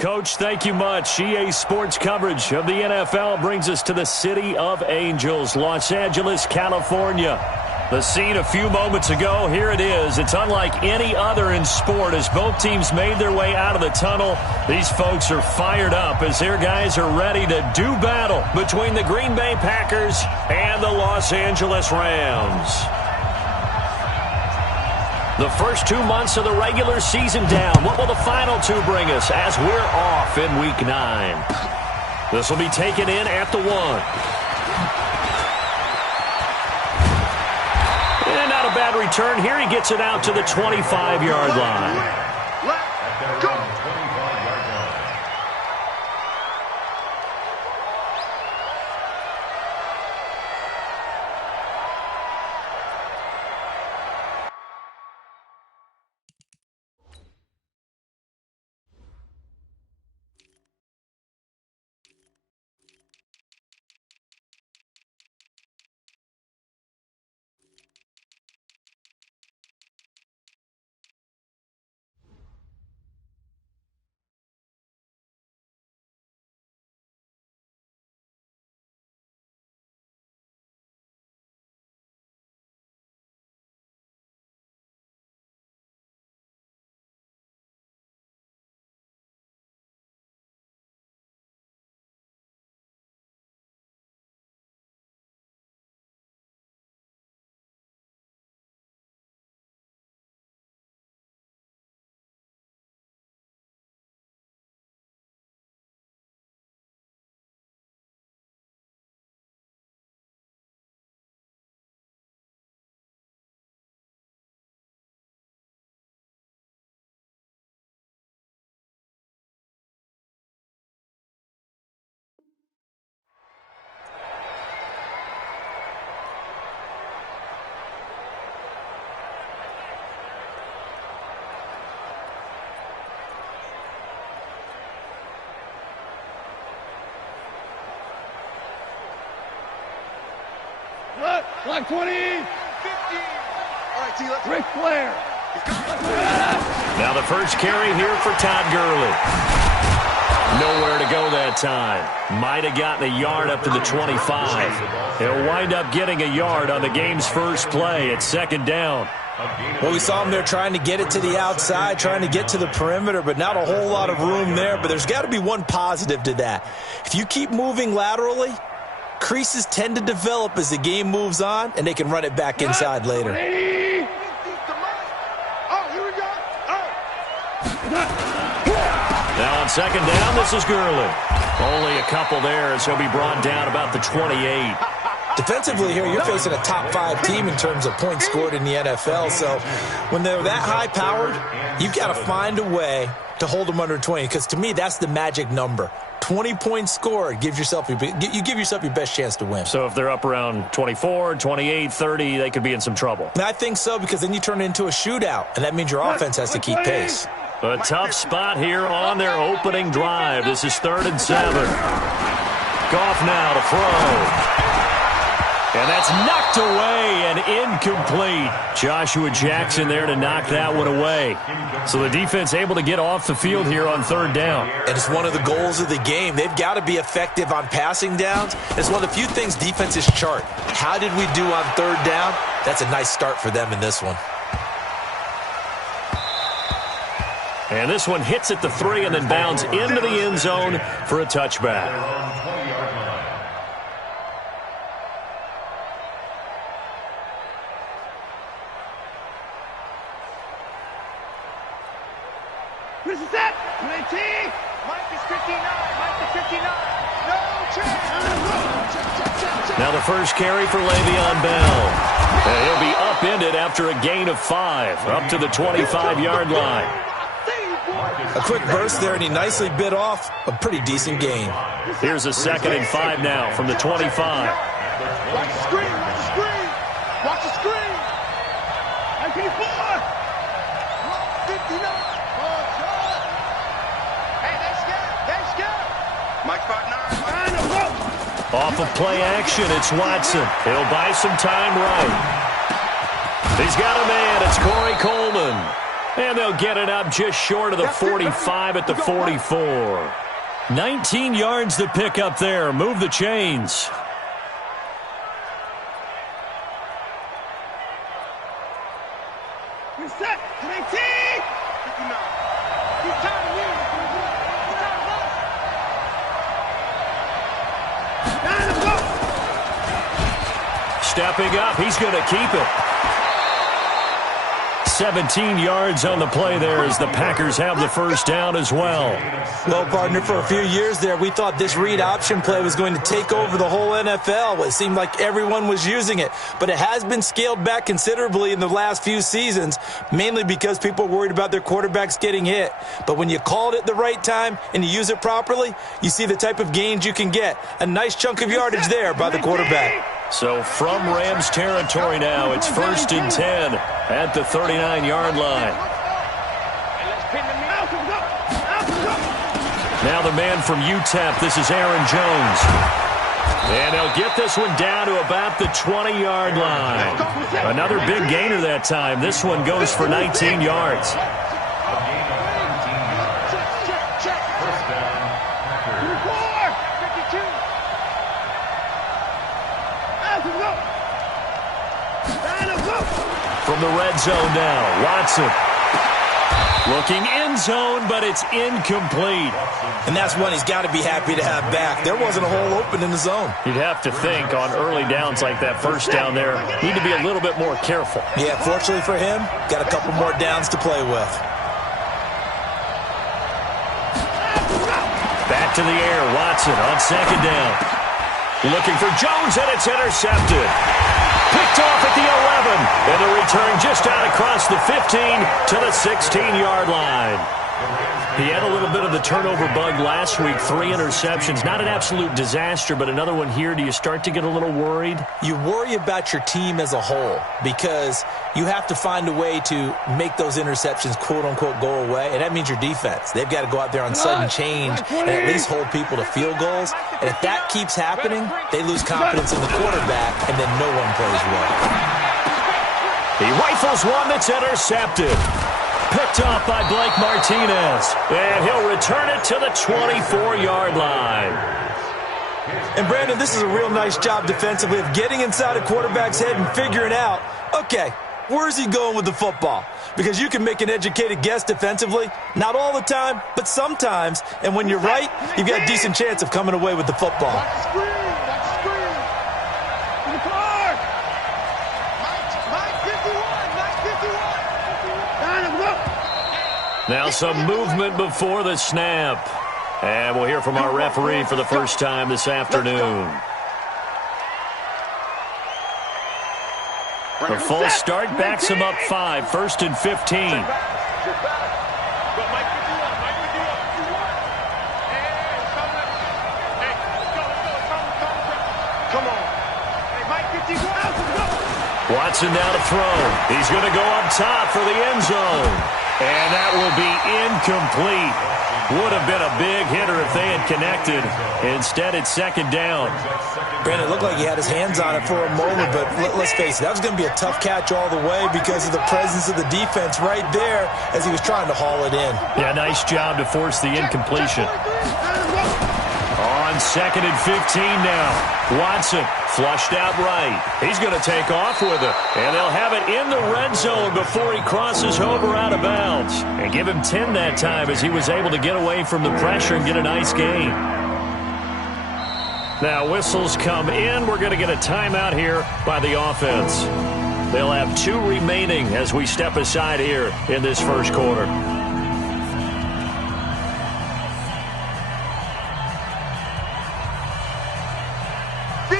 Coach, thank you much. EA Sports coverage of the NFL brings us to the City of Angels, Los Angeles, California. The scene a few moments ago, here it is. It's unlike any other in sport as both teams made their way out of the tunnel. These folks are fired up as their guys are ready to do battle between the Green Bay Packers and the Los Angeles Rams. The first 2 months of the regular season down. What will the final two bring us as we're off in Week 9? This will be taken in at the 1. And not a bad return here. He gets it out to the 25-yard line. Let's go. Black 20. 50. All right, T, let's Ric Flair. Now the first carry here for Todd Gurley. Nowhere to go that time. Might have gotten a yard up to the 25. He'll wind up getting a yard on the game's first play at second down. Well, we saw him there trying to get it to the outside, trying to get to the perimeter, but not a whole lot of room there. But there's got to be one positive to that. If you keep moving laterally, creases tend to develop as the game moves on, and they can run it back inside later. Now on second down, this is Gurley. Only a couple there as he'll be brought down about the 28. Defensively here, you're facing a top-5 team in terms of points scored in the NFL. So when they're that high-powered, you've got to find a way to hold them under 20, because to me, that's the magic number. 20 points scored, you give yourself your best chance to win. So if they're up around 24, 28, 30, they could be in some trouble. And I think so, because then you turn it into a shootout, and that means your offense has to keep pace. A tough spot here on their opening drive. This is 3rd and 7. Goff now to throw. And that's knocked away and incomplete. Joshua Jackson there to knock that one away. So the defense able to get off the field here on 3rd down. And it's one of the goals of the game. They've got to be effective on passing downs. It's one of the few things defenses chart. How did we do on 3rd down? That's a nice start for them in this one. And this one hits at the 3 and then bounds into the end zone for a touchback. This is it. 20. Mike is 59. Mike is 59. No chance. Now the first carry for Le'Veon Bell. And he'll be upended after a gain of 5, up to the 25-yard line. A quick burst there, and he nicely bit off a pretty decent gain. Here's a 2nd and 5 now from the 25. Watch the screen. Watch the screen. Watch the screen. 19-4. 59. Hey, they scared. Mike 5'9". Off of play action, it's Watson. He'll buy some time right. He's got a man. It's Corey Coleman. And they'll get it up just short of the 45 at the 44. 19 yards to pick up there. Move the chains. Reset. 19. 59. He's tired of you. He's tired of us. Now let's go. Stepping up. He's going to keep it. 17 yards on the play there as the Packers have the first down as well. Well, partner, for a few years there, we thought this read option play was going to take over the whole NFL. It seemed like everyone was using it, but it has been scaled back considerably in the last few seasons, mainly because people are worried about their quarterbacks getting hit. But when you call it at the right time and you use it properly, you see the type of gains you can get. A nice chunk of yardage there by the quarterback. So from Rams territory now, it's 1st and 10 at the 39-yard line. Now the man from UTEP, this is Aaron Jones. And he'll get this one down to about the 20-yard line. Another big gainer that time. This one goes for 19 yards. From the red zone now, Watson. Looking end zone, but it's incomplete. And that's one he's got to be happy to have back. There wasn't a hole open in the zone. You'd have to think on early downs like that first down there, need to be a little bit more careful. Yeah, fortunately for him, got a couple more downs to play with. Back to the air, Watson on second down. Looking for Jones, and it's intercepted. Picked off at the 11, and the return just out across the 15 to the 16-yard line. He had a little bit of the turnover bug last week, 3 interceptions. Not an absolute disaster, but another one here. Do you start to get a little worried? You worry about your team as a whole because you have to find a way to make those interceptions, quote-unquote, go away, and that means your defense. They've got to go out there on sudden change and at least hold people to field goals. And if that keeps happening, they lose confidence in the quarterback, and then no one plays well. He rifles one that's intercepted. Picked off by Blake Martinez. And he'll return it to the 24-yard line. And, Brandon, this is a real nice job defensively of getting inside a quarterback's head and figuring out, okay, where's he going with the football? Because you can make an educated guess defensively. Not all the time, but sometimes. And when you're right, you've got a decent chance of coming away with the football. Watch the screen. Watch the screen. In the car. Mike 51. Mike 51. Now some movement before the snap. And we'll hear from our referee for the first time this afternoon. The false start backs him up 5, 1st and 15. Watson now to throw. He's going to go up top for the end zone. And that will be incomplete. Would have been a big hitter if they had connected. Instead, it's second down. Brandon, it looked like he had his hands on it for a moment, but let's face it, that was going to be a tough catch all the way because of the presence of the defense right there as he was trying to haul it in. Yeah, nice job to force the incompletion. On 2nd and 15 now. Watson flushed out right. He's going to take off with it. And they'll have it in the red zone before he crosses over out of bounds. And give him 10 that time as he was able to get away from the pressure and get a nice gain. Now whistles come in. We're going to get a timeout here by the offense. They'll have 2 remaining as we step aside here in this first quarter.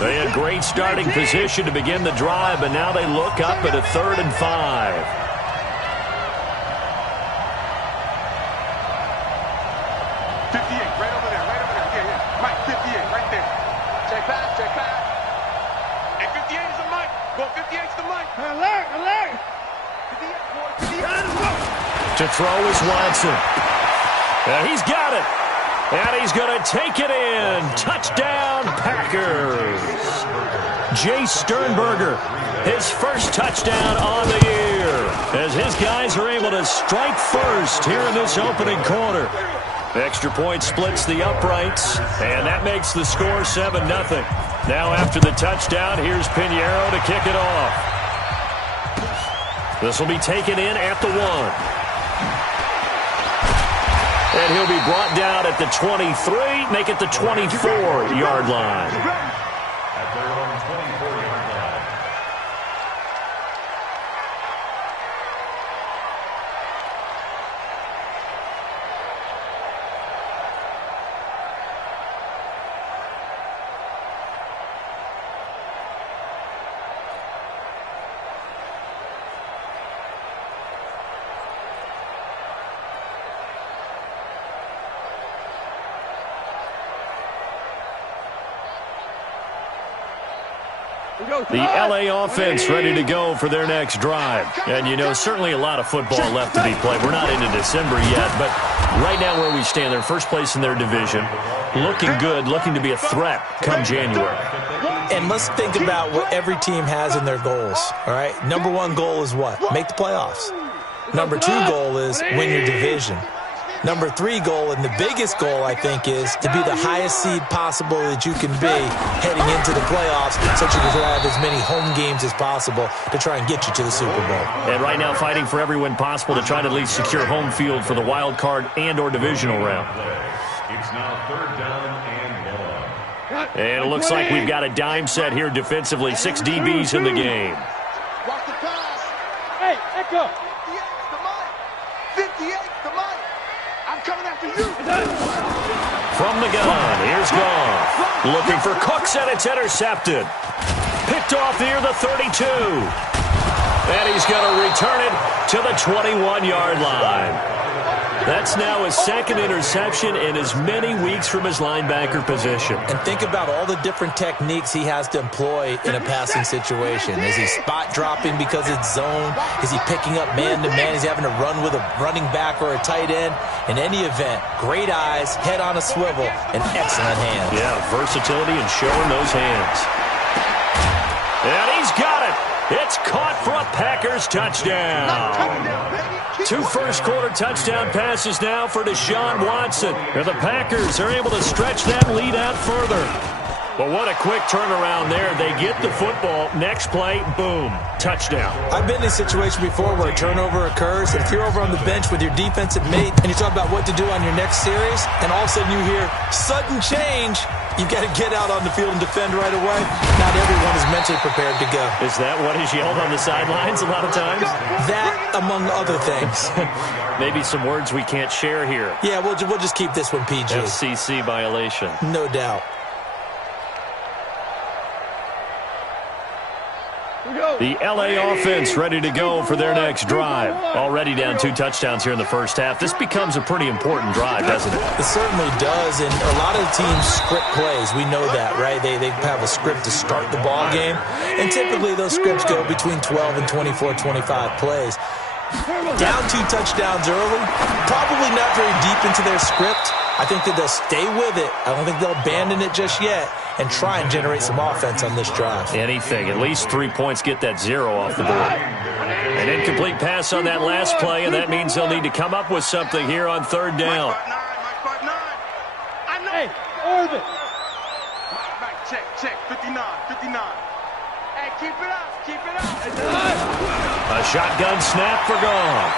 They had great starting position to begin the drive, but now they look up at a 3rd and 5. 58, right over there. Yeah. Mike, 58, right there. Check back. And 58 is the Mike. Go, 58's the Mike. Alert. 58, To throw is Watson. He's got it. And he's going to take it in. Touchdown, Packers. Jay Sternberger, his first touchdown on the year. as his guys are able to strike first here in this opening quarter. Extra point splits the uprights, and that makes the score 7-0. Now after the touchdown, here's Pinheiro to kick it off. This will be taken in at the 1. And he'll be brought down at the 23, make it the 24-yard line. The LA offense ready to go for their next drive. And, you know, certainly a lot of football left to be played. We're not into December yet, but right now where we stand, they're first place in their division. Looking good, looking to be a threat come January. And let's think about what every team has in their goals, all right? Number 1 goal is what? Make the playoffs. Number 2 goal is win your division. Number 3 goal, and the biggest goal, I think, is to be the highest seed possible that you can be heading into the playoffs so that you can have as many home games as possible to try and get you to the Super Bowl. And right now fighting for every win possible to try to at least secure home field for the wild card and or divisional round. It's now 3rd down and 1. And it looks like we've got a dime set here defensively. 6 DBs in the game. Watch the pass. Hey, Echo. 58, the mic. I'm coming after you. From the gun, here's Goff. Looking for Cooks, and it's intercepted. Picked off near the 32. And he's going to return it to the 21-yard line. That's now his 2nd interception in as many weeks from his linebacker position. And think about all the different techniques he has to employ in a passing situation. Is he spot dropping because it's zone? Is he picking up man-to-man? Is he having to run with a running back or a tight end? In any event, great eyes, head on a swivel, and excellent hands. Yeah, versatility and showing those hands. And he's got it. It's caught for a Packers touchdown. 2 first-quarter touchdown passes now for Deshaun Watson. And the Packers are able to stretch that lead out further. But what a quick turnaround there. They get the football. Next play, boom, touchdown. I've been in a situation before where a turnover occurs, and if you're over on the bench with your defensive mate and you talk about what to do on your next series, and all of a sudden you hear sudden change, you've got to get out on the field and defend right away. Not everyone is mentally prepared to go. Is that what is yelled on the sidelines a lot of times? That, among other things. Maybe some words we can't share here. Yeah, we'll just keep this one PG. FCC violation. No doubt. The LA offense ready to go for their next drive. Already down 2 touchdowns here in the first half. This becomes a pretty important drive, doesn't it? It certainly does, and a lot of the teams script plays. We know that, right? They have a script to start the ball game, and typically those scripts go between 12 and 24, 25 plays. Down 2 touchdowns early, probably not very deep into their script. I think that they'll stay with it. I don't think they'll abandon it just yet and try and generate some offense on this drive. Anything. At least 3 points, get that 0 off the board. An incomplete pass on that last play, and that means they'll need to come up with something here on 3rd down. Hey, orbit. Mike, check, 59. Hey, keep it up. A shotgun snap for Goff.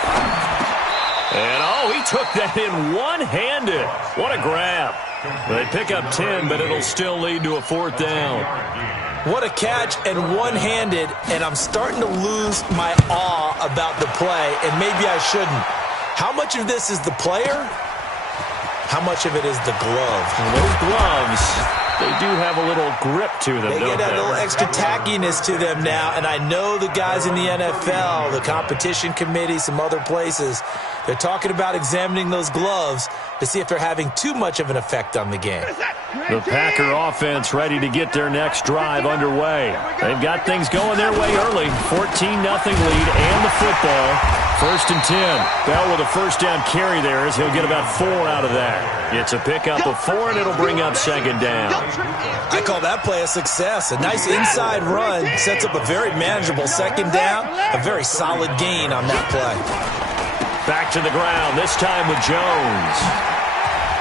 And, he took that in one-handed. What a grab. They pick up 10, but it'll still lead to a 4th down. What a catch and one-handed, and I'm starting to lose my awe about the play, and maybe I shouldn't. How much of this is the player? How much of it is the glove? And those gloves, they do have a little grip to them, They don't get they? a little extra tackiness to them now, and I know the guys in the NFL, the competition committee, some other places, they're talking about examining those gloves to see if they're having too much of an effect on the game. The Packer offense ready to get their next drive underway. They've got things going their way early. 14-0 lead and the football. 1st and 10. Bell with a first down carry there as he'll get about 4 out of that. It's a pickup of 4, and it'll bring up 2nd down. I call that play a success. A nice inside run sets up a very manageable 2nd down. A very solid gain on that play. Back to the ground, this time with Jones.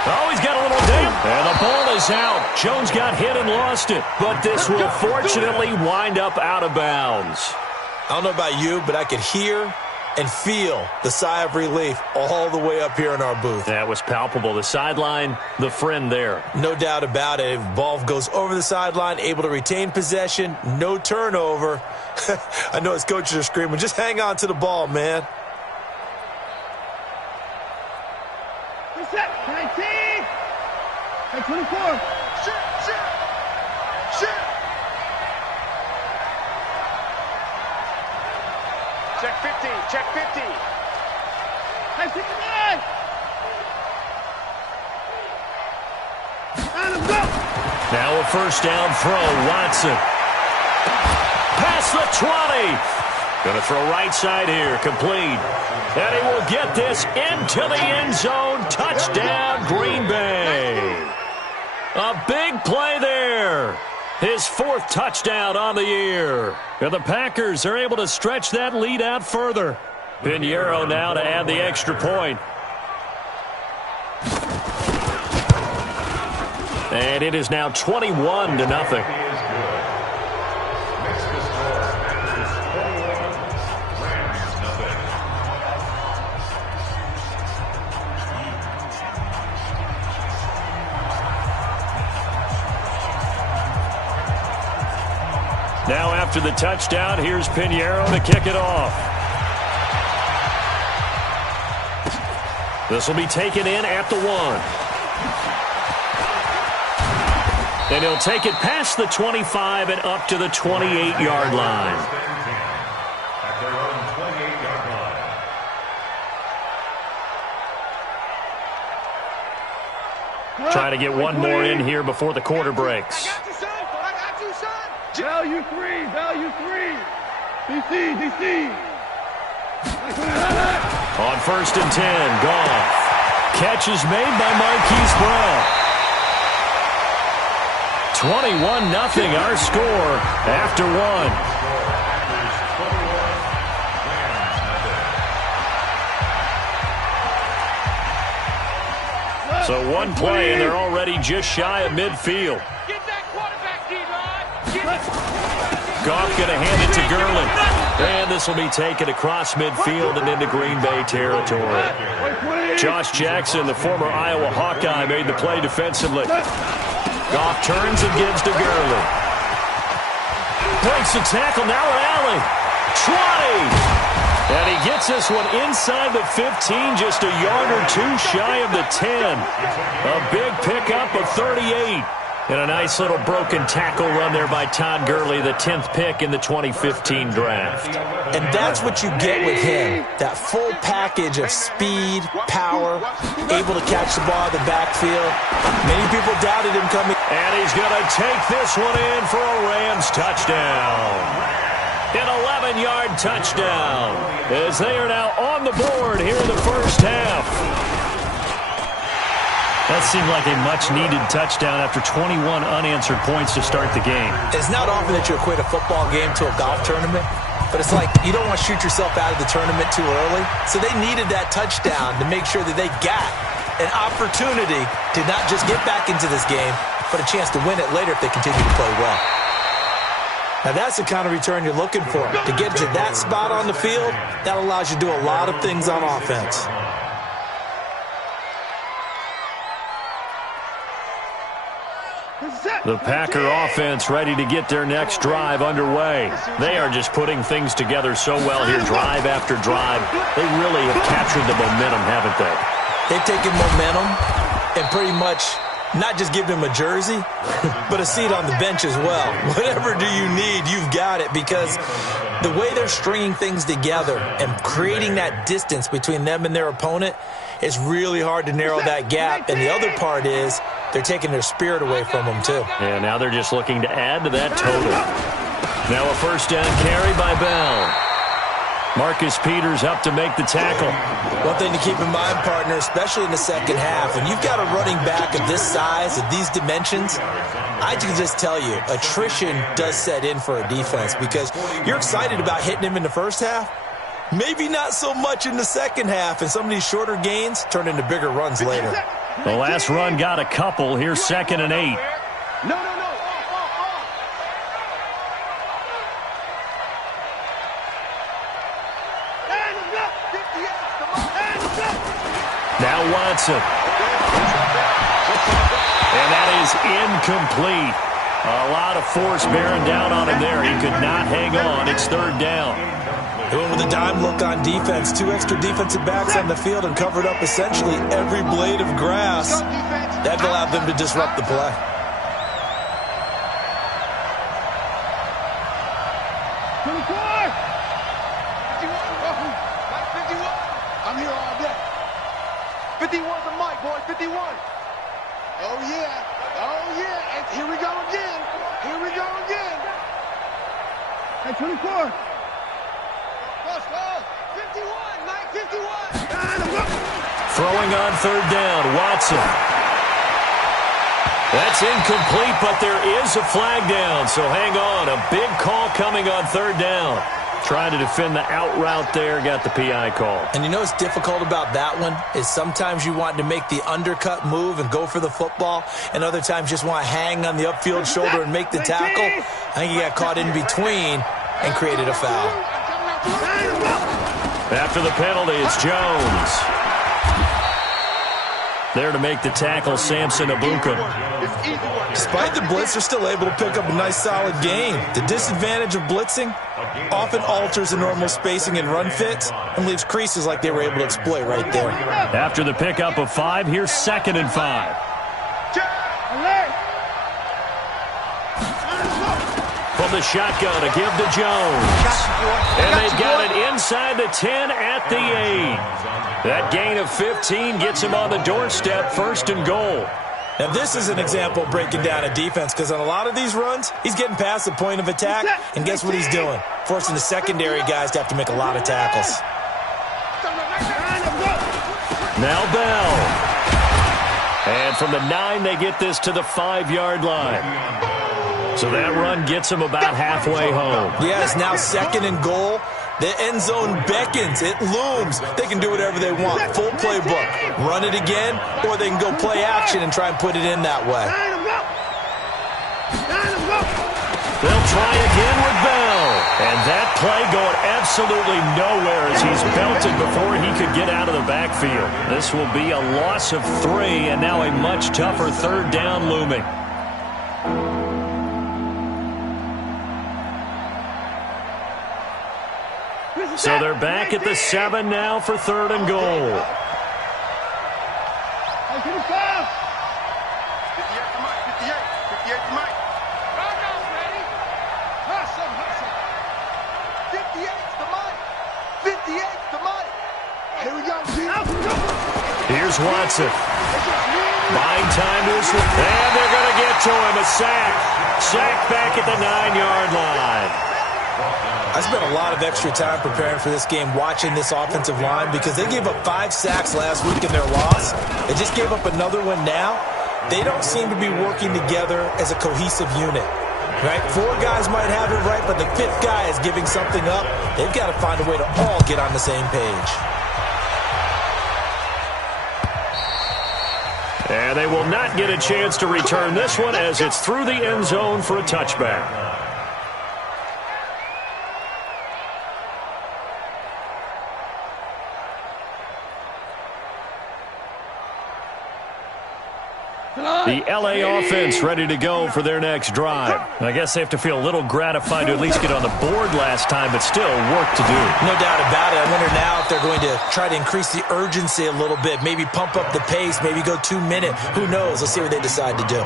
Oh, he's got a little damp, and the ball is out. Jones got hit and lost it, but this will fortunately wind up out of bounds. I don't know about you, but I could hear and feel the sigh of relief all the way up here in our booth. That was palpable. The sideline, the friend there. No doubt about it. If the ball goes over the sideline, able to retain possession, no turnover. I know his coaches are screaming, just hang on to the ball, man. Set, 19. At 24. Shoot, shoot, shoot. Check 15, check 15. At 69. And let's go. Now a first down throw, Watson. Past the 20. Going to throw right side here, complete. And he will get this into the end zone. Touchdown, Green Bay. A big play there. His 4th touchdown on the year. And the Packers are able to stretch that lead out further. Pinheiro now to add the extra point. And it is now 21-0. Now after the touchdown, here's Pinheiro to kick it off. This will be taken in at the 1. And he'll take it past the 25 and up to the 28-yard line. Trying to get one more in here before the quarter breaks. Value 3, value 3. DC. On 1st and 10, Goff. Catch is made by Marquise Brown. 21-0 our score after 1. So one play, and they're already just shy of midfield. Goff going to hand it to Gurley. And this will be taken across midfield and into Green Bay territory. Josh Jackson, the former Iowa Hawkeye, made the play defensively. Goff turns and gives to Gurley. Breaks the tackle, now an alley. 20! And he gets this one inside the 15, just a yard or 2 shy of the 10. A big pickup of 38. And a nice little broken tackle run there by Todd Gurley, the 10th pick in the 2015 draft. And that's what you get with him, that full package of speed, power, able to catch the ball in the backfield. Many people doubted him coming. And he's going to take this one in for a Rams touchdown. An 11-yard touchdown as they are now on the board here in the first half. That seemed like a much-needed touchdown after 21 unanswered points to start the game. It's not often that you equate a football game to a golf tournament, but it's like you don't want to shoot yourself out of the tournament too early. So they needed that touchdown to make sure that they got an opportunity to not just get back into this game, but a chance to win it later if they continue to play well. Now that's the kind of return you're looking for. To get to that spot on the field, that allows you to do a lot of things on offense. The Packer offense ready to get their next drive underway. They are just putting things together so well here, drive after drive. They really have captured the momentum, haven't they? They've taken momentum and pretty much not just given him a jersey, but a seat on the bench as well. Whatever do you need, you've got it, because the way they're stringing things together and creating that distance between them and their opponent, it's really hard to narrow that gap. And the other part is they're taking their spirit away from them, too. And now they're just looking to add to that total. Now a first down carry by Bell. Marcus Peters up to make the tackle. One thing to keep in mind, partner, especially in the second half, when you've got a running back of this size, of these dimensions, I can just tell you, attrition does set in for a defense because you're excited about hitting him in the first half. Maybe not so much in the second half, and some of these shorter gains turn into bigger runs later. The last run got a couple. Here's 2nd and 8. No. Now Watson. And that is incomplete. A lot of force bearing down on him there. He could not hang on. It's 3rd down. They went with a dime look on defense. 2 extra defensive backs on the field and covered up essentially every blade of grass. That allowed them to disrupt the play. I'm here all day. 51's a mic, boy. 51. Oh, yeah. And here we go again. Hey, 24. Let's go. 51. Mike, 51. Throwing on 3rd down, Watson. That's incomplete, but there is a flag down, so hang on. A big call coming on 3rd down. Trying to defend the out route there, got the PI call. And you know what's difficult about that one is sometimes you want to make the undercut move and go for the football, and other times just want to hang on the upfield shoulder and make the tackle. I think he got caught in between and created a foul. After the penalty, it's Jones. There to make the tackle, Samson Abuka. Despite the blitz, they're still able to pick up a nice solid gain. The disadvantage of blitzing often alters the normal spacing and run fits and leaves creases like they were able to exploit right there. After the pickup of 5, here's 2nd and 5. From the shotgun, a give to Jones. And they've got it inside the 10 at the 8. That gain of 15 gets him on the doorstep, 1st and goal. Now, this is an example of breaking down a defense because on a lot of these runs, he's getting past the point of attack, and guess what he's doing? Forcing the secondary guys to have to make a lot of tackles. Now Bell. And from the 9, they get this to the 5-yard line. So that run gets him about halfway home. Yeah, it's now 2nd and goal. The end zone beckons. It looms. They can do whatever they want. Full playbook. Run it again, or they can go play action and try and put it in that way. They'll try again with Bell. And that play going absolutely nowhere as he's belted before he could get out of the backfield. This will be a loss of 3, and now a much tougher 3rd down looming. So they're back at the 7 now for 3rd and goal. 58 to Mike. Ready? Hustle. 58 to Mike. 58 to Mike. Here we go. Here's Watson. Buying time to his... And they're going to get to him. A sack. Sack back at the 9-yard line. I spent a lot of extra time preparing for this game watching this offensive line because they gave up 5 sacks last week in their loss. They just gave up another one now. They don't seem to be working together as a cohesive unit. Right? 4 guys might have it right, but the 5th guy is giving something up. They've got to find a way to all get on the same page. And they will not get a chance to return this one as it's through the end zone for a touchback. The LA offense ready to go for their next drive. I guess they have to feel a little gratified to at least get on the board last time, but still work to do. No doubt about it. I wonder now if they're going to try to increase the urgency a little bit, maybe pump up the pace, maybe go 2-minute. Who knows? Let's see what they decide to do.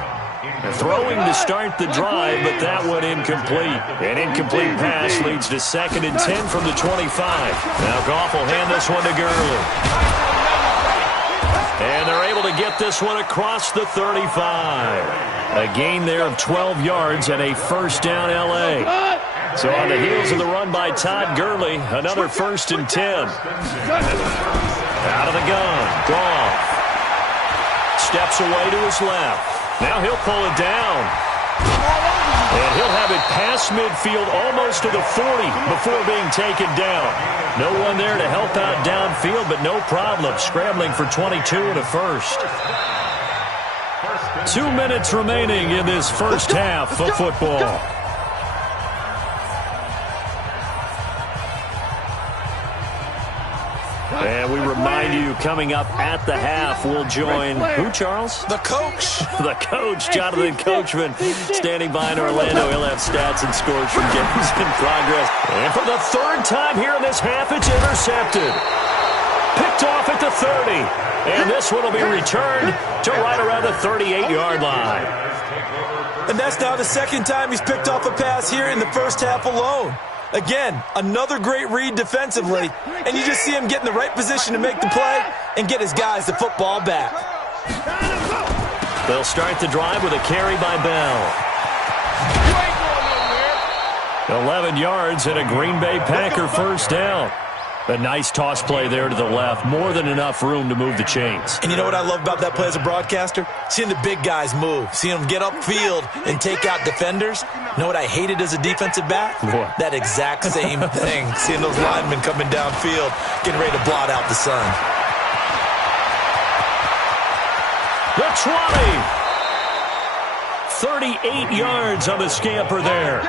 Throwing to start the drive, but that one incomplete. An incomplete pass leads to 2nd and 10 from the 25. Now Goff will hand this one to Gurley. And they're able to get this one across the 35. A gain there of 12 yards and a first down L.A. So on the heels of the run by Todd Gurley, another 1st and 10. Out of the gun, Goff. Steps away to his left. Now he'll pull it down. And he'll have it past midfield almost to the 40 before being taken down. No one there to help out downfield, but no problem. Scrambling for 22 and a first. 2 minutes remaining in this first half of football. And we remind you, coming up at the half, we'll join who, Charles? The coach. The coach, Jonathan Coachman, standing by in Orlando. He'll have stats and scores from games in progress. And for the 3rd time here in this half, it's intercepted. Picked off at the 30. And this one will be returned to right around the 38-yard line. And that's now the 2nd time he's picked off a pass here in the first half alone. Again, another great read defensively, and you just see him get in the right position to make the play and get his guys the football back. They'll start the drive with a carry by Bell. 11 yards and a Green Bay Packer first down. A nice toss play there to the left. More than enough room to move the chains. And you know what I love about that play as a broadcaster? Seeing the big guys move. Seeing them get upfield and take out defenders. You know what I hated as a defensive back? What? That exact same thing. Seeing those linemen coming downfield, getting ready to blot out the sun. The 20. 38 yards on the scamper there.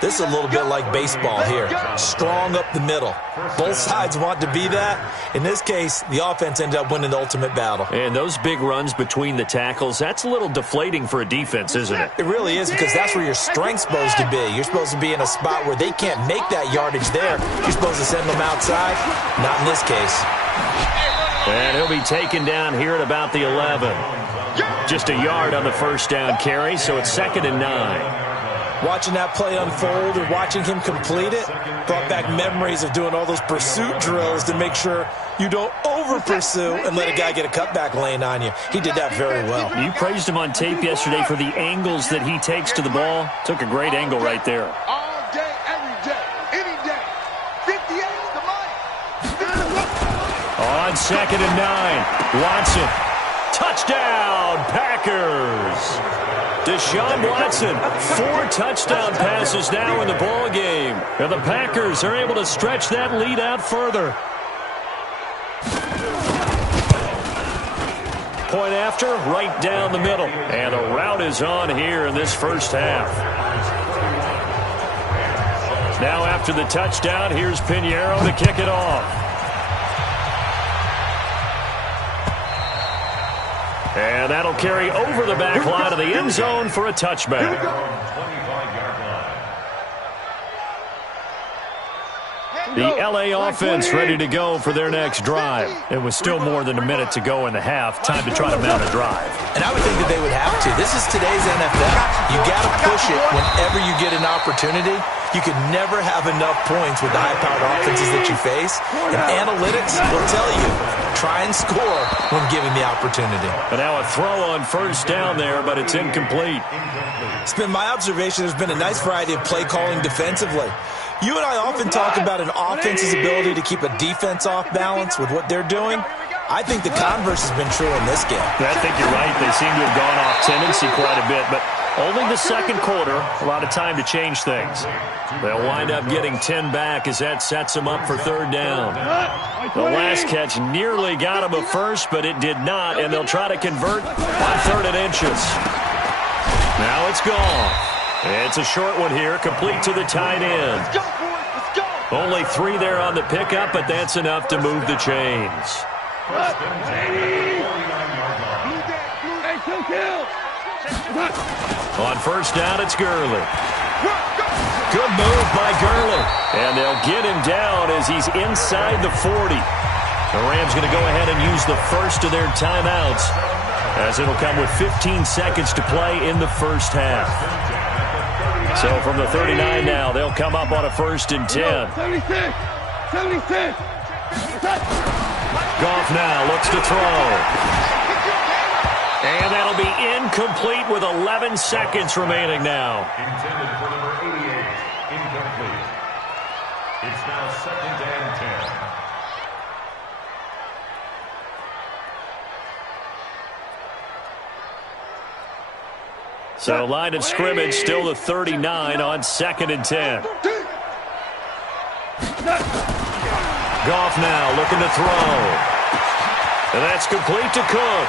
This is a little bit like baseball here. Strong up the middle. Both sides want to be that. In this case, the offense ended up winning the ultimate battle. And those big runs between the tackles, that's a little deflating for a defense, isn't it? It really is, because that's where your strength's supposed to be. You're supposed to be in a spot where they can't make that yardage there. You're supposed to send them outside. Not in this case. And he'll be taken down here at about the 11. Just a yard on the first down carry, so it's 2nd and 9. Watching that play unfold or watching him complete it brought back memories of doing all those pursuit drills to make sure you don't over-pursue and let a guy get a cutback lane on you. He did that very well. You praised him on tape yesterday for the angles that he takes to the ball. Took a great angle right there. All day, every day, any day. 58 is the money. On 2nd and 9, Watson. Touchdown, Packers. Deshaun Watson, 4 touchdown passes now in the ball game. And the Packers are able to stretch that lead out further. Point after, right down the middle. And the route is on here in this first half. Now after the touchdown, here's Pinheiro to kick it off. And that'll carry over the back line of the end zone for a touchback. The L.A. offense ready to go for their next drive. It was still more than a minute to go in the half. Time to try to mount a drive. And I would think that they would have to. This is today's NFL. You got to push it whenever you get an opportunity. You can never have enough points with the high-powered offenses that you face. And analytics will tell you, try and score when given the opportunity. And now a throw on first down there, but it's incomplete. It's been my observation there's been a nice variety of play calling defensively. You and I often talk about an offense's ability to keep a defense off balance with what they're doing. I think the converse has been true in this game. I think you're right. They seem to have gone off tendency quite a bit, but only the second quarter, a lot of time to change things. They'll wind up getting 10 back as that sets them up for third down. The last catch nearly got them a first, but it did not, and they'll try to convert on 3rd and inches. Now it's gone. It's a short one here, complete to the tight end. Let's go, boys. Let's go. Only 3 there on the pickup, but that's enough to move the chains. On first down, it's Gurley. Good move by Gurley. And they'll get him down as he's inside the 40. The Rams going to go ahead and use the first of their timeouts, as it'll come with 15 seconds to play in the first half. So from the 39 now, they'll come up on a 1st and 10. 76. Goff now looks to throw. And that'll be incomplete with 11 seconds remaining now. Intended for number 88. Incomplete. It's now 2nd and 10. So line of scrimmage still the 39 on 2nd and 10. Goff now looking to throw. And that's complete to Cook.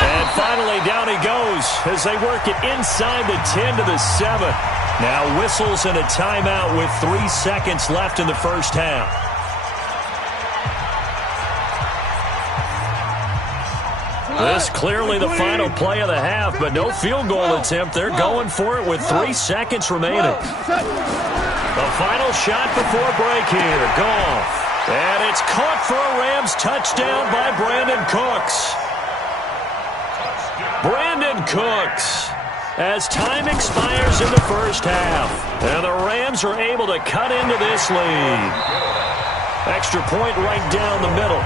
And finally down he goes as they work it inside the 10 to the 7. Now whistles and a timeout with 3 seconds left in the first half. This clearly the final play of the half, but no field goal attempt. They're going for it with 3 seconds remaining. The final shot before break here. Goff. And it's caught for a Rams touchdown by Brandon Cooks. Brandon Cooks. As time expires in the first half. And the Rams are able to cut into this lead. Extra point right down the middle.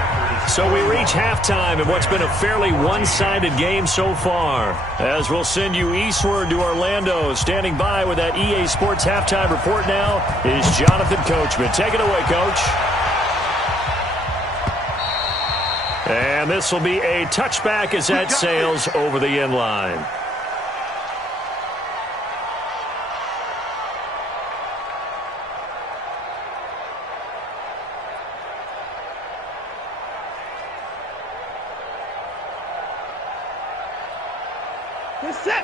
So we reach halftime in what's been a fairly one-sided game so far. As we'll send you eastward to Orlando. Standing by with that EA Sports halftime report now is Jonathan Coachman. Take it away, Coach. And this will be a touchback as that sails over the end line.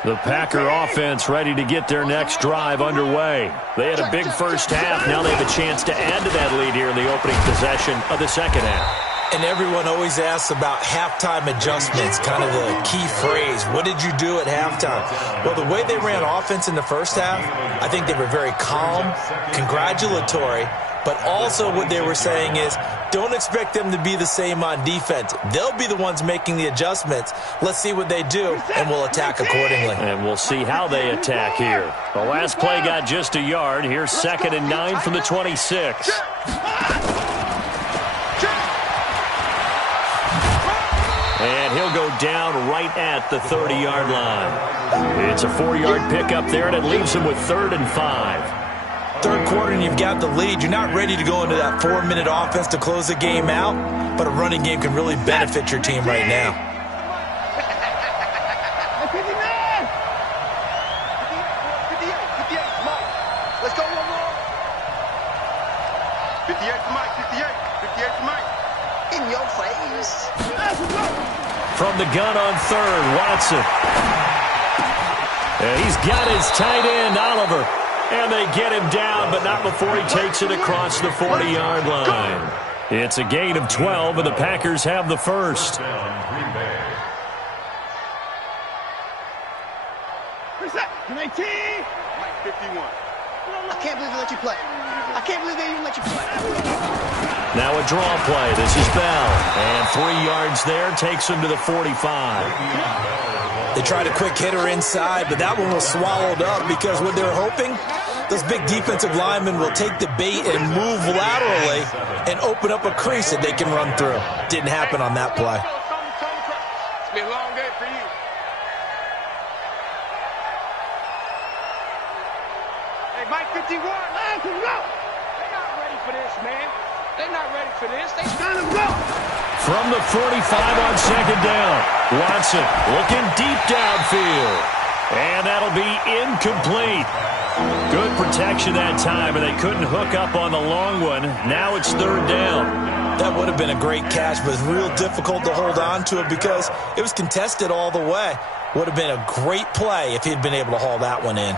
The Packer offense ready to get their next drive underway. They had a big first half. Now they have a chance to add to that lead here in the opening possession of the second half. And everyone always asks about halftime adjustments, kind of the key phrase. What did you do at halftime? Well, the way they ran offense in the first half, I think they were very calm, congratulatory, but also what they were saying is don't expect them to be the same on defense. They'll be the ones making the adjustments. Let's see what they do, and we'll attack accordingly. And we'll see how they attack here. The last play got just a yard. Here's 2nd and 9 from the 26. And he'll go down right at the 30-yard line. It's a 4-yard pickup there, and it leaves him with 3rd and 5. Third quarter, and you've got the lead. You're not ready to go into that 4-minute offense to close the game out, but a running game can really benefit your team right now. 59! 58, Mike. Let's go one more. 58 for Mike, 58. 58 for Mike. In your face. From the gun on 3rd, Watson. And he's got his tight end, Oliver. And they get him down, but not before he takes it across the 40-yard line. It's a gain of 12, and the Packers have the first. Mike 51. I can't believe they let you play. I can't believe they even let you play. Now a draw play. This is Bell. And 3 yards there takes him to the 45. They tried a quick hitter inside, but that one was swallowed up because what they're hoping, those big defensive linemen will take the bait and move laterally and open up a crease that they can run through. Didn't happen on that play. It's been a long day for you. Hey, Mike 51. Let's go. They're not ready for this, man. They're not ready for this. They gotta go. From the 45 on 2nd down, Watson looking deep downfield. And that'll be incomplete. Good protection that time, and they couldn't hook up on the long one. Now it's 3rd down. That would have been a great catch, but it's real difficult to hold on to it because it was contested all the way. Would have been a great play if he'd been able to haul that one in.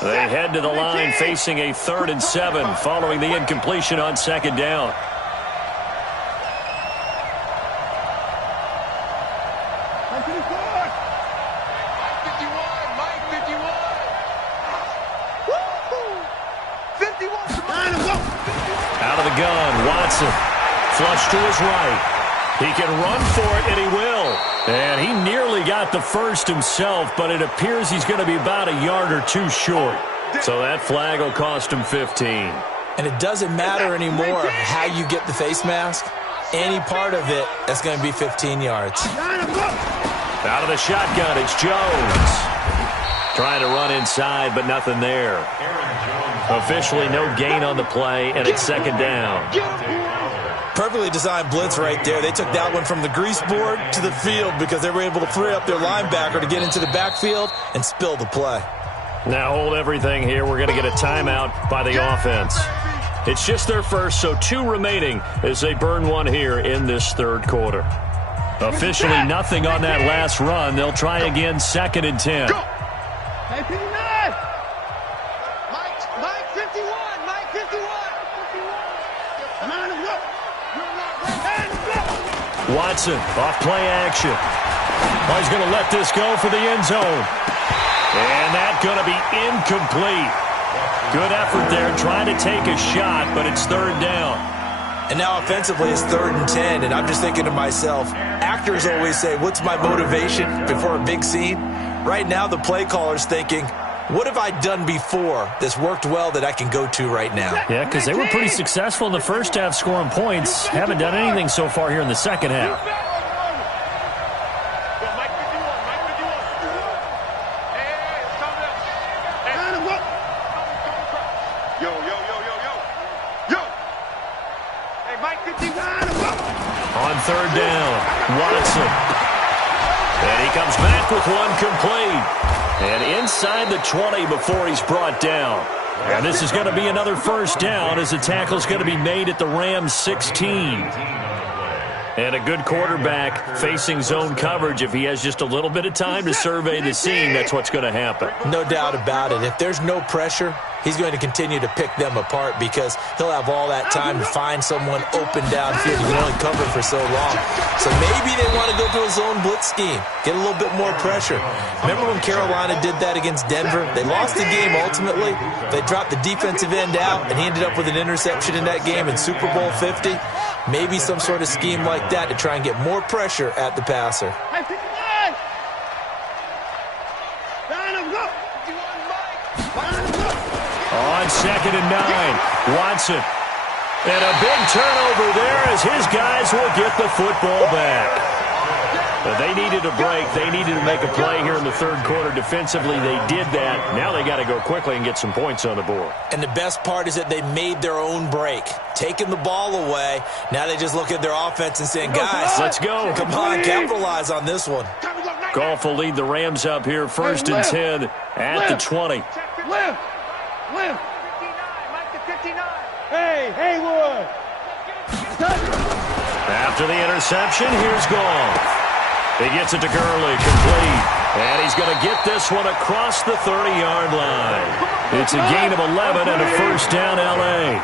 They head to the line facing a 3rd and 7 following the incompletion on 2nd down. Mike 51. Mike 51. Woo-hoo. 51 to mine. Out of the gun, Watson. Flush to his right. He can run for it, and he will. And he nearly got the first himself, but it appears he's going to be about a yard or two short. So that flag will cost him 15. And it doesn't matter anymore how you get the face mask. Any part of it, that's going to be 15 yards. Out of the shotgun, it's Jones. Trying to run inside, but nothing there. Officially no gain on the play, and it's second down. Perfectly designed blitz right there. They took that one from the grease board to the field because they were able to free up their linebacker to get into the backfield and spill the play. Now hold everything here. We're going to get a timeout by the offense. It's just their first, so 2 remaining as they burn one here in this third quarter. Officially nothing on that last run. They'll try again, 2nd and 10. Hey, 59! Mike 51! Mike 51! Watson off play action. Oh, he's going to let this go for the end zone. And that's going to be incomplete. Good effort there trying to take a shot, but it's 3rd down. And now offensively it's 3rd and 10, and I'm just thinking to myself, actors always say, what's my motivation before a big scene? Right now the play caller's thinking, what have I done before that's worked well that I can go to right now? Yeah, because they were pretty successful in the first half scoring points. Haven't done anything so far here in the second half. On 3rd down, Watson. And he comes back with one complete. And inside the 20 before he's brought down. And this is going to be another first down as the tackle's going to be made at the Rams 16. And a good quarterback facing zone coverage. If he has just a little bit of time to survey the scene, that's what's going to happen. No doubt about it. If there's no pressure, he's going to continue to pick them apart because he'll have all that time to find someone open downfield. He can only cover for so long. So maybe they want to go to a zone blitz scheme, get a little bit more pressure. Remember when Carolina did that against Denver? They lost the game ultimately. They dropped the defensive end out, and he ended up with an interception in that game in Super Bowl 50. Maybe some sort of scheme like that to try and get more pressure at the passer. On 2nd and 9, Watson. And a big turnover there as his guys will get the football back. But they needed a break. They needed to make a play here in the third quarter. Defensively, they did that. Now they got to go quickly and get some points on the board. And the best part is that they made their own break, taking the ball away. Now they just look at their offense and saying, guys, let's go. Come on, capitalize on this one. Goff will lead the Rams up here 1st and 10 at the 20. Live. 59, Mike to 59. Hey, Haywood. After the interception, here's Goff. He gets it to Gurley, complete. And he's going to get this one across the 30-yard line. It's a gain of 11 and a first down, L.A.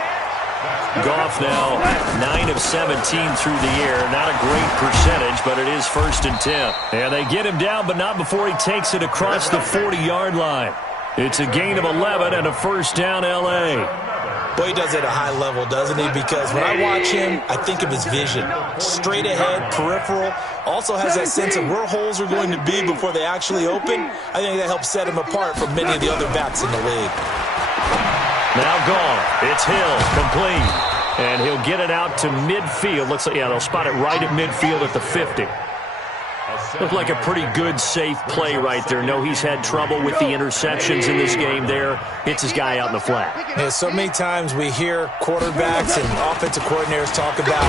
Goff now 9 of 17 through the air. Not a great percentage, but it is 1st and 10. And they get him down, but not before he takes it across the 40-yard line. It's a gain of 11 and a first down, L.A. Boy, he does it at a high level, doesn't he? Because when I watch him, I think of his vision. Straight ahead, peripheral. Also has that sense of where holes are going to be before they actually open. I think that helps set him apart from many of the other backs in the league. Now gone. It's Hill, complete. And he'll get it out to midfield. Looks like, yeah, they'll spot it right at midfield at the 50. Looked like a pretty good, safe play right there. No, he's had trouble with the interceptions in this game there. Hits his guy out in the flat. Yeah, so many times we hear quarterbacks and offensive coordinators talk about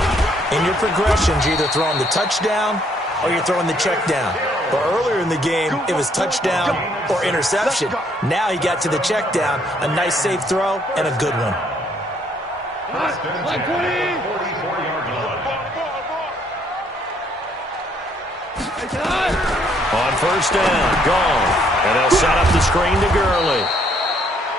in your progressions, you're either throwing the touchdown or you're throwing the check down. But earlier in the game, it was touchdown or interception. Now he got to the check down, a nice safe throw, and a good one. On first down, gone. And they'll set up the screen to Gurley.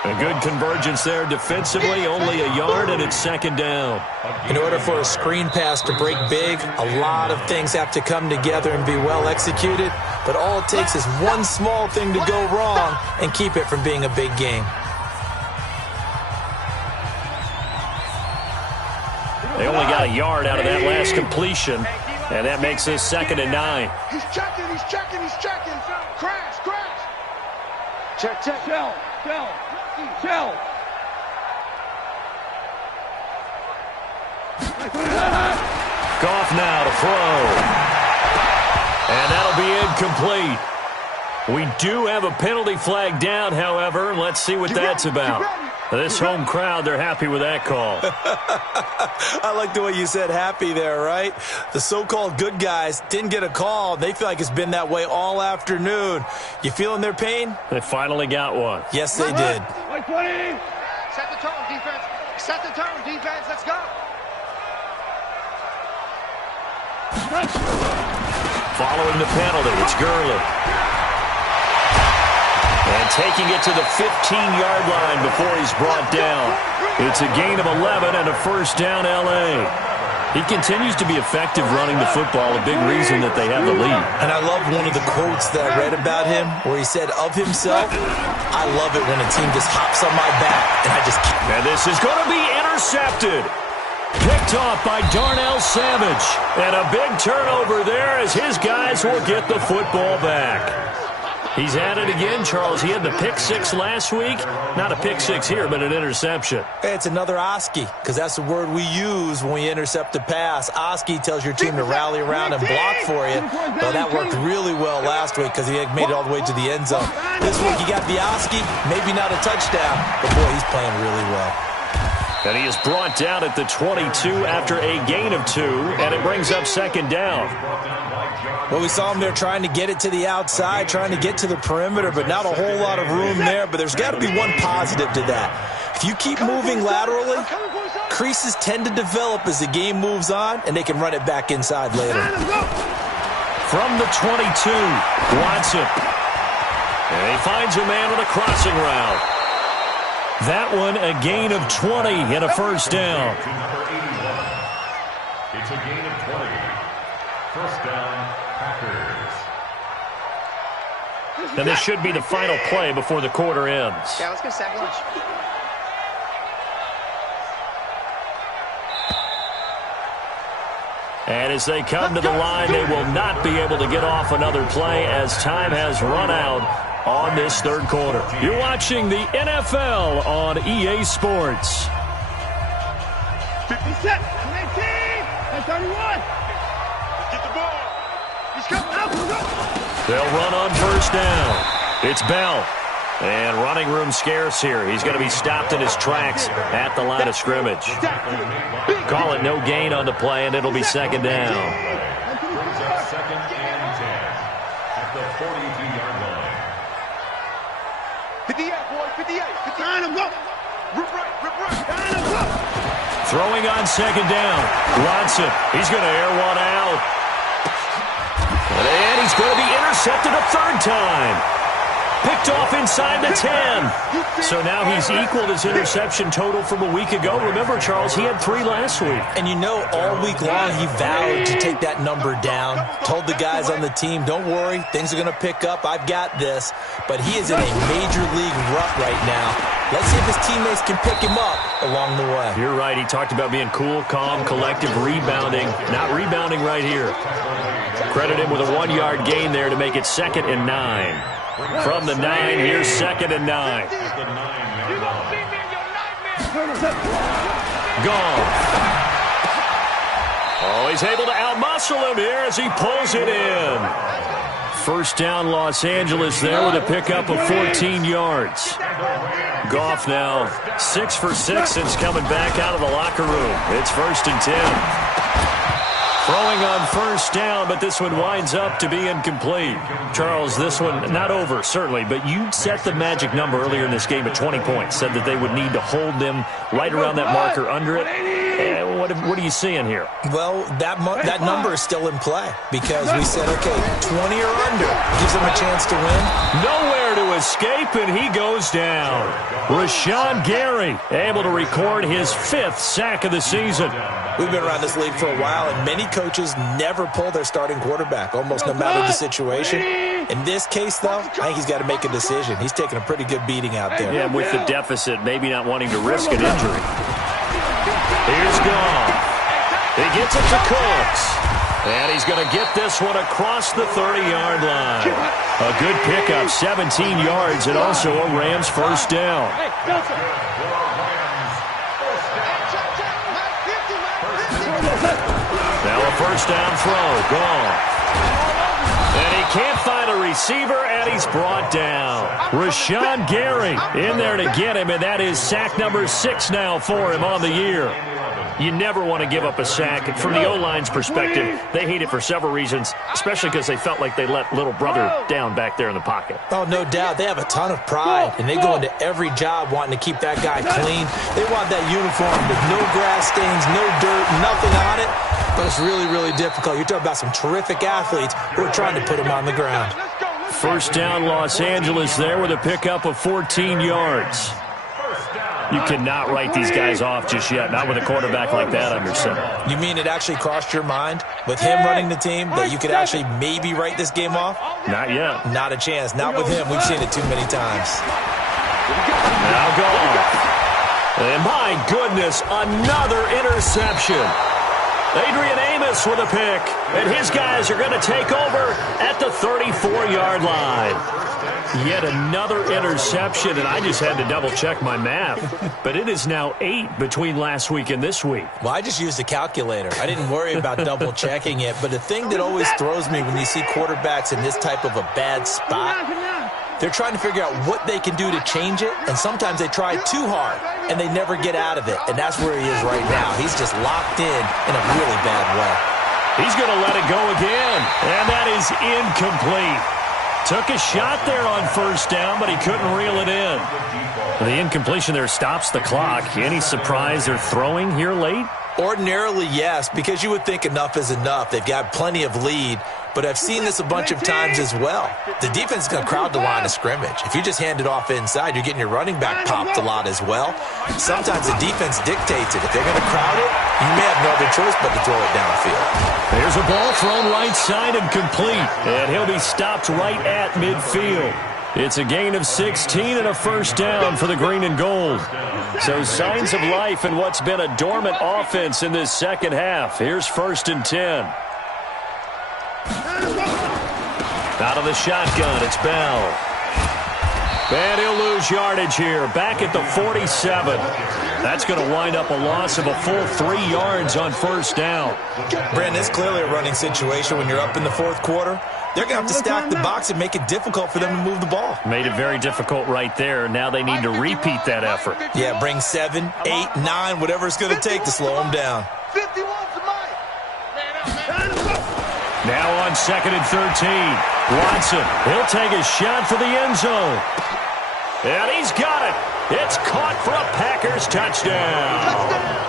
A good convergence there defensively, only a yard, and it's 2nd down. In order for a screen pass to break big, a lot of things have to come together and be well executed. But all it takes is one small thing to go wrong and keep it from being a big game. They only got a yard out of that last completion. And that makes this 2nd and 9. He's checking. Crash. Check. Shell. Goff now to throw. And that'll be incomplete. We do have a penalty flag down, however. Let's see what that's about. This home crowd, they're happy with that call. I like the way you said happy there, right? The so-called good guys didn't get a call. They feel like it's been that way all afternoon. You feeling their pain? They finally got one. Yes, they did. Set the tone, defense. Let's go. Following the penalty, it's Gurley. And taking it to the 15-yard line before he's brought down. It's a gain of 11 and a first down, L.A. He continues to be effective running the football, a big reason that they have the lead. And I love one of the quotes that I read about him where he said of himself, I love it when a team just hops on my back and I just keep. And this is going to be intercepted. Picked off by Darnell Savage. And a big turnover there as his guys will get the football back. He's at it again, Charles. He had the pick 6 last week. Not a pick 6 here, but an interception. It's another Oski, because that's the word we use when we intercept a pass. Oski tells your team to rally around and block for you. Well, that worked really well last week because he made it all the way to the end zone. This week he got the Oski, maybe not a touchdown, but boy, he's playing really well. And he is brought down at the 22 after a gain of 2, and it brings up 2nd down. Well, we saw him there trying to get it to the outside, trying to get to the perimeter, but not a whole lot of room there. But there's got to be one positive to that. If you keep moving laterally, creases tend to develop as the game moves on, and they can run it back inside later. From the 22, Watson. And he finds a man on a crossing route. That one a gain of 20 and a first down. It's a gain of 20. First down, Packers. And this should be the final play before the quarter ends. Yeah, let's get sack lunch. And as they come to the line, they will not be able to get off another play as time has run out on this 3rd quarter. You're watching the NFL on EA Sports. 50 set, 19, and 31. Get the ball. He's coming out. They'll run on first down. It's Bell. And running room scarce here. He's going to be stopped in his tracks at the line of scrimmage. Call it no gain on the play, and it'll be 2nd down. Brings up 2nd and 10 at the 42-yard line. 58, boy, 58. 59, go. Rip right. Go. Throwing on 2nd down. Watson. He's going to air one out. And he's going to be intercepted a 3rd time. Picked off inside the 10. So now he's equaled his interception total from a week ago. Remember, Charles, he had 3 last week. And you know, all week long he vowed to take that number down. Told the guys on the team, don't worry, things are going to pick up. I've got this. But he is in a major league rut right now. Let's see if his teammates can pick him up along the way. You're right. He talked about being cool, calm, collective, rebounding. Not rebounding right here. Credit him with a 1-yard gain there to make it 2nd and 9. From the 9, here's 2nd and 9. Gone. Oh, he's able to outmuscle him here as he pulls it in. First down, Los Angeles there with a pickup of 14 yards. Goff now 6 for 6 since coming back out of the locker room. It's 1st and 10. Throwing on first down, but this one winds up to be incomplete. Charles, this one not over, certainly, but you set the magic number earlier in this game at 20 points. Said that they would need to hold them right around that marker under it. What are you seeing here? Well, that number is still in play because we said, okay, 20 or under gives them a chance to win. Nowhere to escape, and he goes down. Rashawn Gary able to record his 5th sack of the season. We've been around this league for a while, and many coaches never pull their starting quarterback, almost no matter the situation. In this case, though, I think he's got to make a decision. He's taking a pretty good beating out there. Yeah, with the deficit, maybe not wanting to risk an injury. Here's Goff. He gets it to Cooks. And he's going to get this one across the 30-yard line. A good pickup, 17 yards, and also a Rams first down. Now a first down throw, gone. And he can't find a receiver, and he's brought down. Rashawn Gary in there to get him, and that is sack number 6 now for him on the year. You never want to give up a sack. From the O-line's perspective, they hate it for several reasons, especially because they felt like they let little brother down back there in the pocket. Oh, no doubt. They have a ton of pride, and they go into every job wanting to keep that guy clean. They want that uniform with no grass stains, no dirt, nothing on it. But it's really, really difficult. You're talking about some terrific athletes who are trying to put him on the ground. First down, Los Angeles there with a pickup of 14 yards. You cannot write these guys off just yet, not with a quarterback like that under center. You mean it actually crossed your mind with him running the team that you could actually maybe write this game off? Not yet. Not a chance. Not with him. We've seen it too many times. Now gone. And my goodness, another interception. Adrian Amos with a pick, and his guys are going to take over at the 34-yard line. Yet another interception, and I just had to double-check my math. But it is now 8 between last week and this week. Well, I just used a calculator. I didn't worry about double-checking it. But the thing that always throws me when you see quarterbacks in this type of a bad spot, they're trying to figure out what they can do to change it, and sometimes they try too hard, and they never get out of it. And that's where he is right now. He's just locked in a really bad way. He's going to let it go again, and that is incomplete. Took a shot there on first down, but he couldn't reel it in. The incompletion there stops the clock. Any surprise they're throwing here late? Ordinarily, yes, because you would think enough is enough. They've got plenty of lead, but I've seen this a bunch of times as well. The defense is going to crowd the line of scrimmage. If you just hand it off inside, you're getting your running back popped a lot as well. Sometimes the defense dictates it. If they're going to crowd it, you may have no other choice but to throw it downfield. There's a ball thrown right side and complete, and he'll be stopped right at midfield. It's a gain of 16 and a first down for the green and gold. So signs of life in what's been a dormant offense in this second half. Here's 1st and 10. Out of the shotgun, it's Bell. And he'll lose yardage here, back at the 47. That's going to wind up a loss of a full 3 yards on first down. Brandon, it's clearly a running situation when you're up in the fourth quarter. They're going to have to stack the box and make it difficult for them to move the ball. Made it very difficult right there. Now they need to repeat that effort. Yeah, bring 7, 8, 9, whatever it's going to take to slow them down. Now on 2nd and 13. Watson, he'll take a shot for the end zone. And he's got it. It's caught for a Packers touchdown.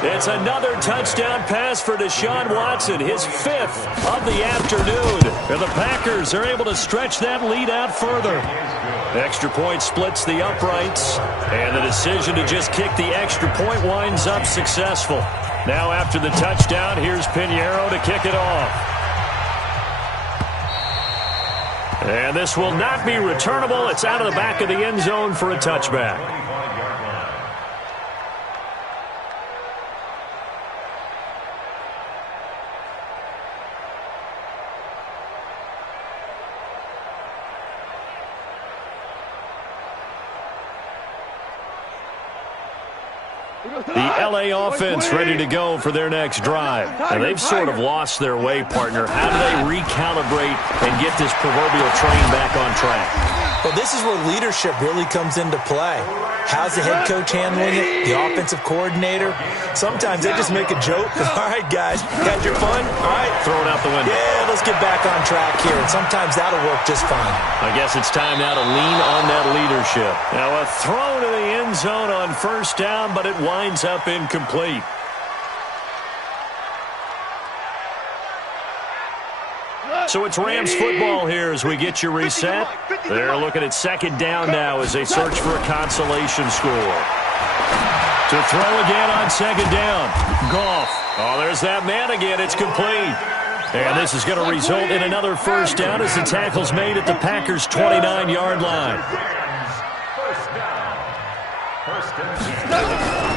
It's another touchdown pass for Deshaun Watson, his 5th of the afternoon. And the Packers are able to stretch that lead out further. Extra point splits the uprights, and the decision to just kick the extra point winds up successful. Now after the touchdown, here's Pinheiro to kick it off. And this will not be returnable. It's out of the back of the end zone for a touchback. The LA offense ready to go for their next drive. And they've sort of lost their way, partner. How do they recalibrate and get this proverbial train back on track? Well, this is where leadership really comes into play. How's the head coach handling it? The offensive coordinator? Sometimes they just make a joke. All right, guys, had your fun? All right. Throw it out the window. Yeah, let's get back on track here. And sometimes that'll work just fine. I guess it's time now to lean on that leadership. Now a throw to the end zone on first down, but it winds up incomplete. So it's Rams football here as we get you reset. They're looking at 2nd down now as they search for a consolation score. To throw again on 2nd down. Goff. Oh, there's that man again. It's complete. And this is going to result in another first down as the tackle's made at the Packers' 29-yard line. First and 10.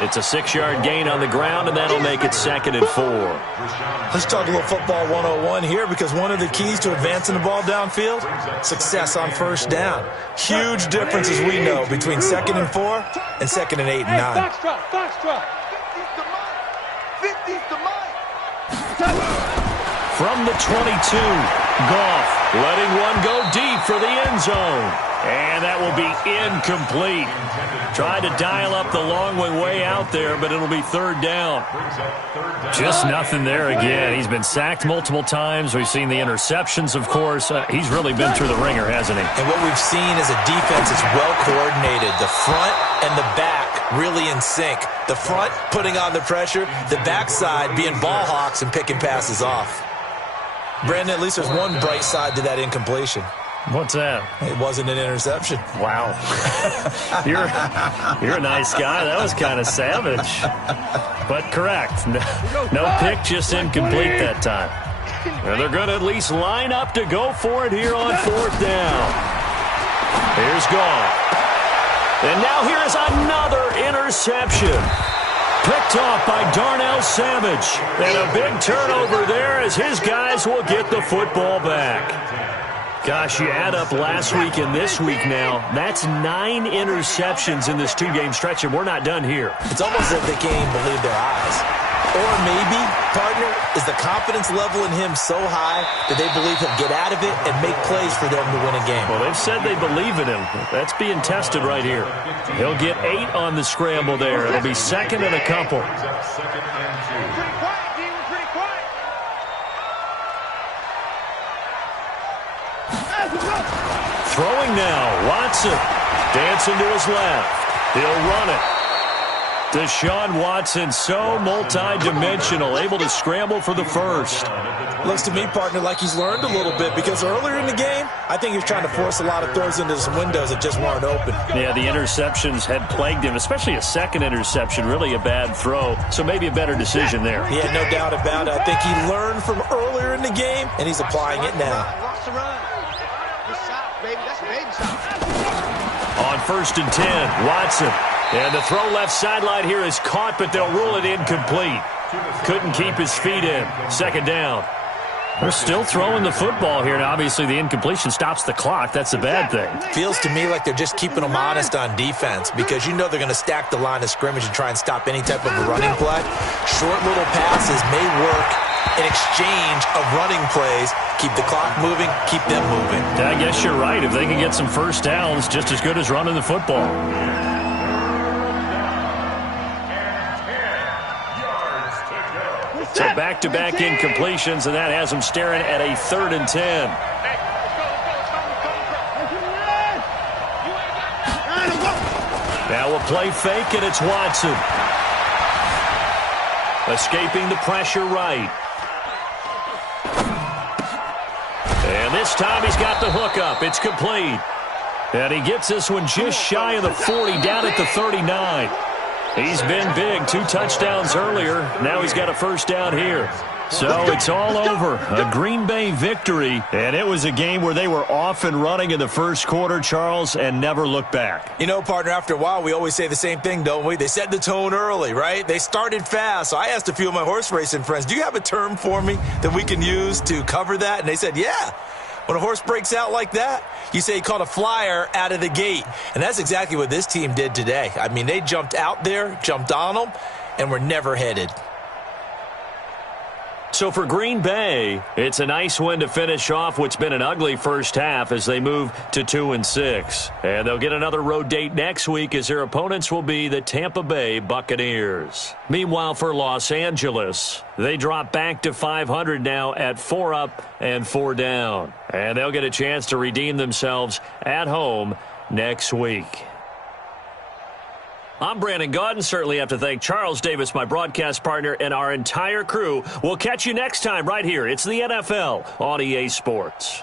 It's a 6-yard gain on the ground, and that'll make it 2nd and 4. Let's talk a little football 101 here, because one of the keys to advancing the ball downfield, success on first down. Huge difference, as we know, between 2nd and 4 and 2nd and 8 and 9. Foxtrot. 50's the mic. From the 22, Goff letting one go deep for the end zone. And that will be incomplete. Tried to dial up the long way out there, but it'll be 3rd down. Just nothing there again. He's been sacked multiple times. We've seen the interceptions, of course. He's really been through the ringer, hasn't he? And what we've seen is a defense that's well coordinated. The front and the back really in sync. The front putting on the pressure, the backside being ball hawks and picking passes off. Brandon, at least there's one bright side to that incompletion. What's that? It wasn't an interception. Wow. You're a nice guy. That was kind of savage. But correct. No pick, just incomplete that time. And they're going to at least line up to go for it here on 4th down. Here's Goff. And now here is another interception. Picked off by Darnell Savage. And a big turnover there as his guys will get the football back. Gosh, you add up last week and this week now, that's 9 interceptions in this 2-game stretch, and we're not done here. It's almost as if they can't even believe their eyes. Or maybe, partner, is the confidence level in him so high that they believe he'll get out of it and make plays for them to win a game. Well, they've said they believe in him. That's being tested right here. He'll get 8 on the scramble there. It'll be 2nd and a couple. Throwing now, Watson. Dancing to his left. He'll run it. Deshaun Watson, so multi-dimensional, able to scramble for the first. Looks to me, partner, like he's learned a little bit, because earlier in the game, I think he was trying to force a lot of throws into some windows that just weren't open. Yeah, the interceptions had plagued him, especially a second interception, really a bad throw, so maybe a better decision there. Yeah, no doubt about it. I think he learned from earlier in the game, and he's applying it now. On 1st and 10, Watson. And the throw left sideline here is caught, but they'll rule it incomplete. Couldn't keep his feet in. 2nd down. They're still throwing the football here. Now, obviously, the incompletion stops the clock. That's a bad thing. Feels to me like they're just keeping them honest on defense, because you know they're going to stack the line of scrimmage and try and stop any type of a running play. Short little passes may work in exchange of running plays. Keep the clock moving, keep them moving. I guess you're right. If they can get some first downs, just as good as running the football. So back-to-back incompletions, and that has them staring at a 3rd and 10. Now we'll play fake, and it's Watson. Escaping the pressure right. And this time he's got the hook up. It's complete. And he gets this one just shy of the 40, down at the 39. He's been big, 2 touchdowns earlier. Now he's got a first down here. So it's all over. A Green Bay victory. And it was a game where they were off and running in the first quarter, Charles, and never looked back. You know, partner, after a while, we always say the same thing, don't we? They set the tone early, right? They started fast. So I asked a few of my horse racing friends, do you have a term for me that we can use to cover that? And they said, yeah. When a horse breaks out like that, you say he caught a flyer out of the gate. And that's exactly what this team did today. I mean, they jumped out there, jumped on them, and were never headed. So for Green Bay, it's a nice win to finish off what's been an ugly first half as they move to 2-6. And they'll get another road date next week as their opponents will be the Tampa Bay Buccaneers. Meanwhile, for Los Angeles, they drop back to 500 now at 4 up and 4 down. And they'll get a chance to redeem themselves at home next week. I'm Brandon Gaudin. Certainly have to thank Charles Davis, my broadcast partner, and our entire crew. We'll catch you next time right here. It's the NFL on EA Sports.